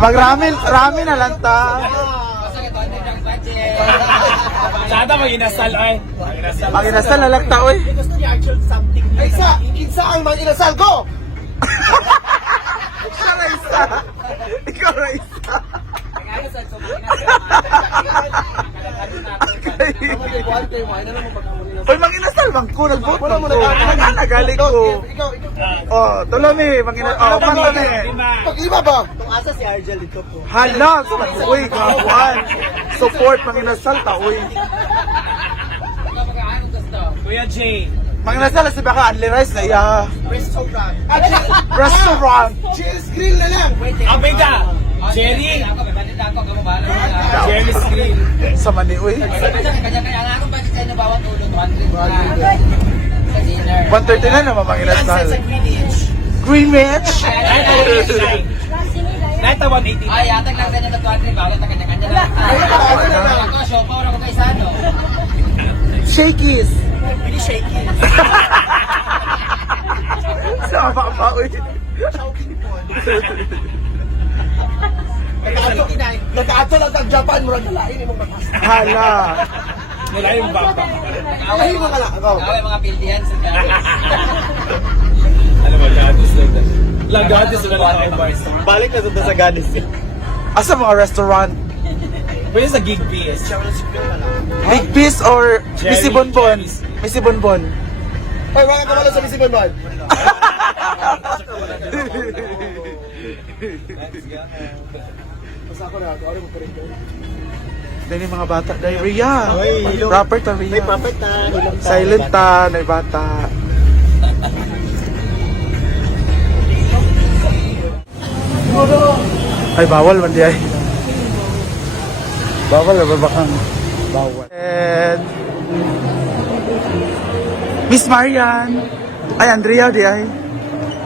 Rami na lang ta. Sada mag-inasal ay. Mag-inasal na lang ta, oy. Ay, kinsa ang mag-inasal ko? Ikaw na isa. Ikaw na isa. Uy, mag-inasal bang ko? Nagboto ko. Nagaling ko. Oh, tulami. Oh, pantone. Pag-lima ba? Hala, uy, kawan. Support, mag-inasal ta, uy. Kuya Jay. Mag-inasal, si baka Unli Rice na iya. Restaurant. Restaurant. Cheers Grill na lang. Abay ka. Jerry. Jerry's Grill. Sa mani, uy. 139 naman mag-inasal. Greenwich. Nata 180. Ay, yatag lang ganyan na 200, bawal na kanya-kanya lang. Ako, show power ako kay Sano. Shakies. Pili shaky. Sama ba, uy. Nag-aato lang ang Japan, murag nalain mo matas. Hala. Nila yung baba. Ay, mo kala. Ako, yung mga pildihan sa Ano ba, gadis lang na. Gadis lang na bars. Balik na doon sa Ganis. Asa mga restaurant? Pwede sa gig piece. Big Piece or Missy Bonbon? Missy Bonbon. Ay, wala ka wala sa Missy Bonbon. Basta ako na, ako mo pa rin doon. Dahil mga bata, dahil Ria. Ay, ilong. Proper ta, Ria. Ay, perfect na. Silent ta, na bata. Ay, bawal man di ay. Bawal na babakang. Bawal. And Miss Marian. Ay, Andrea di ay.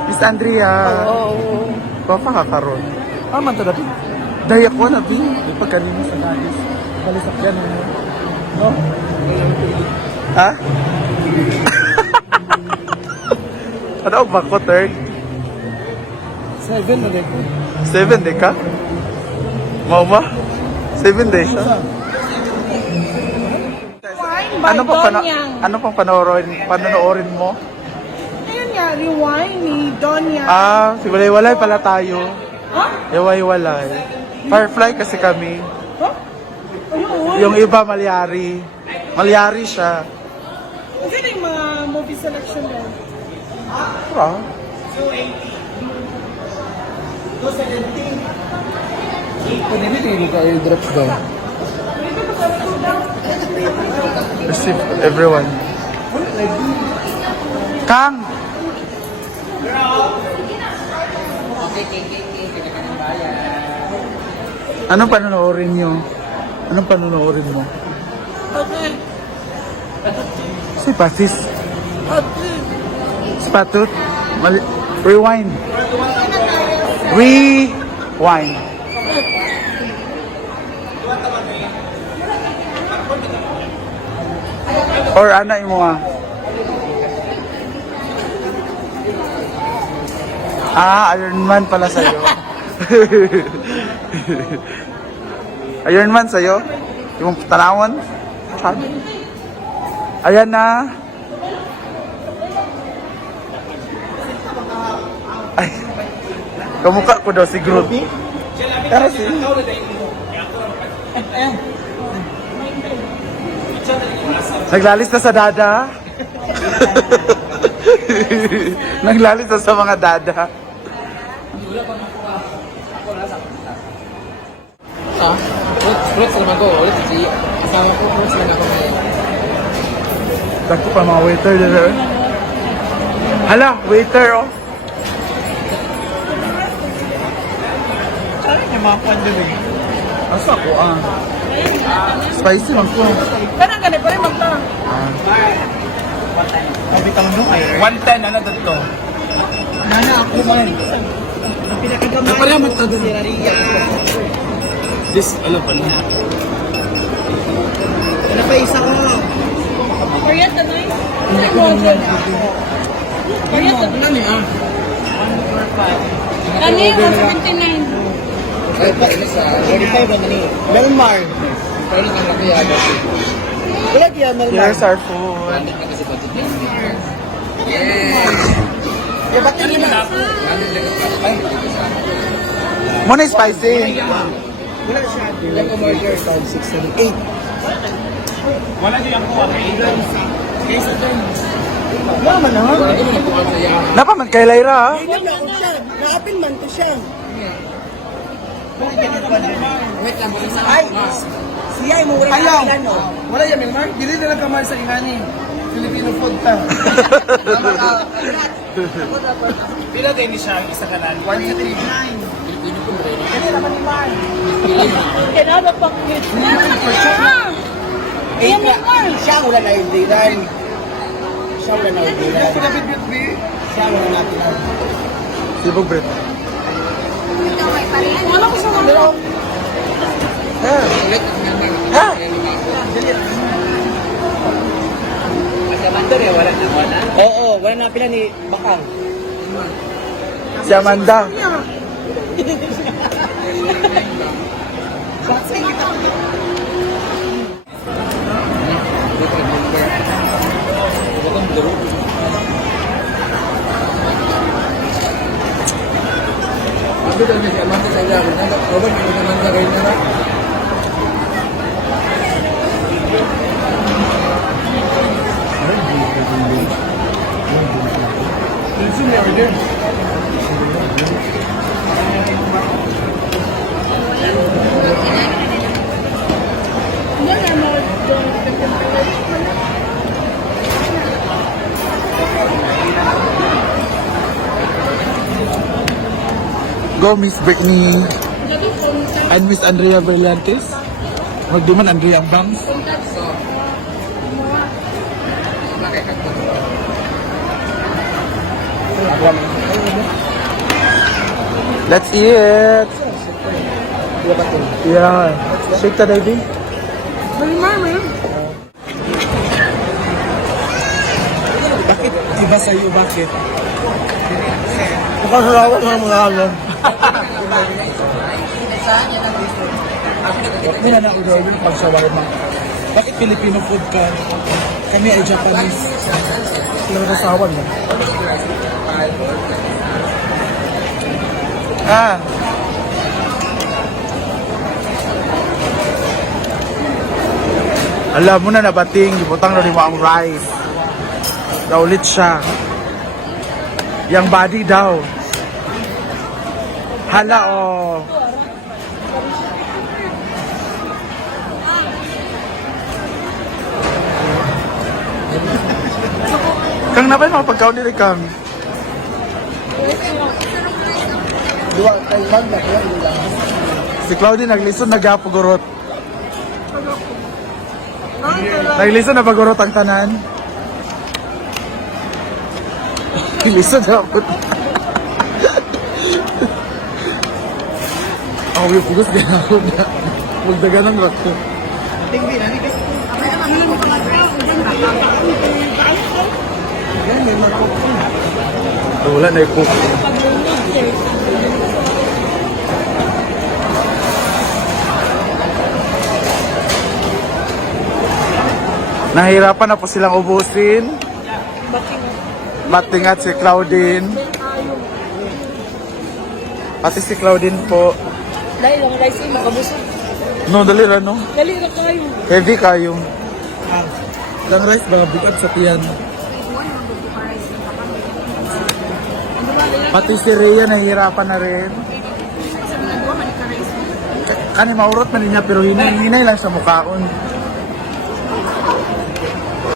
Miss Andrea. Oo. Papa kakaroon. Man to dati. Dayak ko na, Bi. Di pagkanina sa Gadis. Balisak yan, no? Ha? Ano ang bako, third? 7 na din. 7 day ka? Mau ba? 7 days, ha? Ano pang panonoorin mo? Ayun nga, rewind ni Donya. Hiwalay-walay pala tayo. Huh? Hiwalay-walay. Firefly kasi kami. Huh? Ayun. Yung iba, Malyari. Malyari siya. Kasi yung mga movie selection na. Ah. Pwede ba tingin ka i-drops down? Receive everyone. Kang! Anong panonoorin nyo? Anong panonoorin mo? Si Patis. Spatut. Rewind. Rewind. Or ano mo nga? Iron Man pala sa'yo. Iron Man sa'yo? Yung tanawon? Ayan na. Ay. Kamukha ko daw si Groot. Pero si... Naglalis na sa dada. Naglalis na sa mga dada. Fruits naman ko, ulit si asawa ko, fruits lang ako ngayon. Dagko pa mga waiter dito. Hala, waiter oh. Saan yung mga pan doon eh? Asa ko Spicy man ko. Parang ganun pa rin magta. Ay, di kang doon ay. 110, ano dito? Nana ako man. Ang pinakagamay. Parang magtagod. Si Raria. This, ano pa niya? Ano pa isa ko? Korean na noy? Hindi ko naman. Korean na noy? Ano niya? Ano yung 179? Melmar. Wala kaya Melmar. Here's our food. Eh, ba't hindi na? Muna spicy. Wala siya. Ilang kumorder? 5, 6, 7, 8. Wala din ako. Wala man na. Napa man kay Lyra ha? Wala ko siya. Na-apil man to siya. Ay, siya ay mura Ayaw. Wala yan, Melmar. Dili na lang kamay sa ingani. Filipino food ta. Pila din ni siya isa kanan. 139. Kani naman ni Mar. Kailangan pang hit. Eh, siya wala na yung dilan. Siya wala na yung dilan. Siya wala na yung dilan. Sibog bread. Wala ko sa mga. Ha? Oo, wala na pila ni Bakang. Si Amanda. Go Miss Brittany and Miss Andrea Brillantes. Magdi man Andrea Bangs. Let's eat. Yeah. Shake the baby. Bakit iba sa'yo? Bakit? Nakasalawan ng mga ano. May na nag-order pag shawarma. Bakit Filipino food ka? Kami ay Japanese. Sila nakasawan mo. Ah. Alam mo na nabating, ibutang na rin mo ang rice. Naulit siya. Yang body daw. Hala oh. Kang napay mga pagkaon nila kang. Dua, kay Magda, kaya hindi lang. Si Claudie naglison nagapugurot. Naglison na pagurot ang tanan. Lison na po. Ako yung pugus din ako na. Magdagan ng rakto. Wala na yung cook. Nahirapan na po silang ubusin. Matingat si Claudine. Pati si Claudine po. Dahil lang rice ay makabusog. No, dali ra no. Dali na kayo. Heavy kayo. Lang rice mga bigat sa tiyan. Pati si Rhea nahihirapan na rin. Kani maurot man niya pero hinay lang sa mukhaon.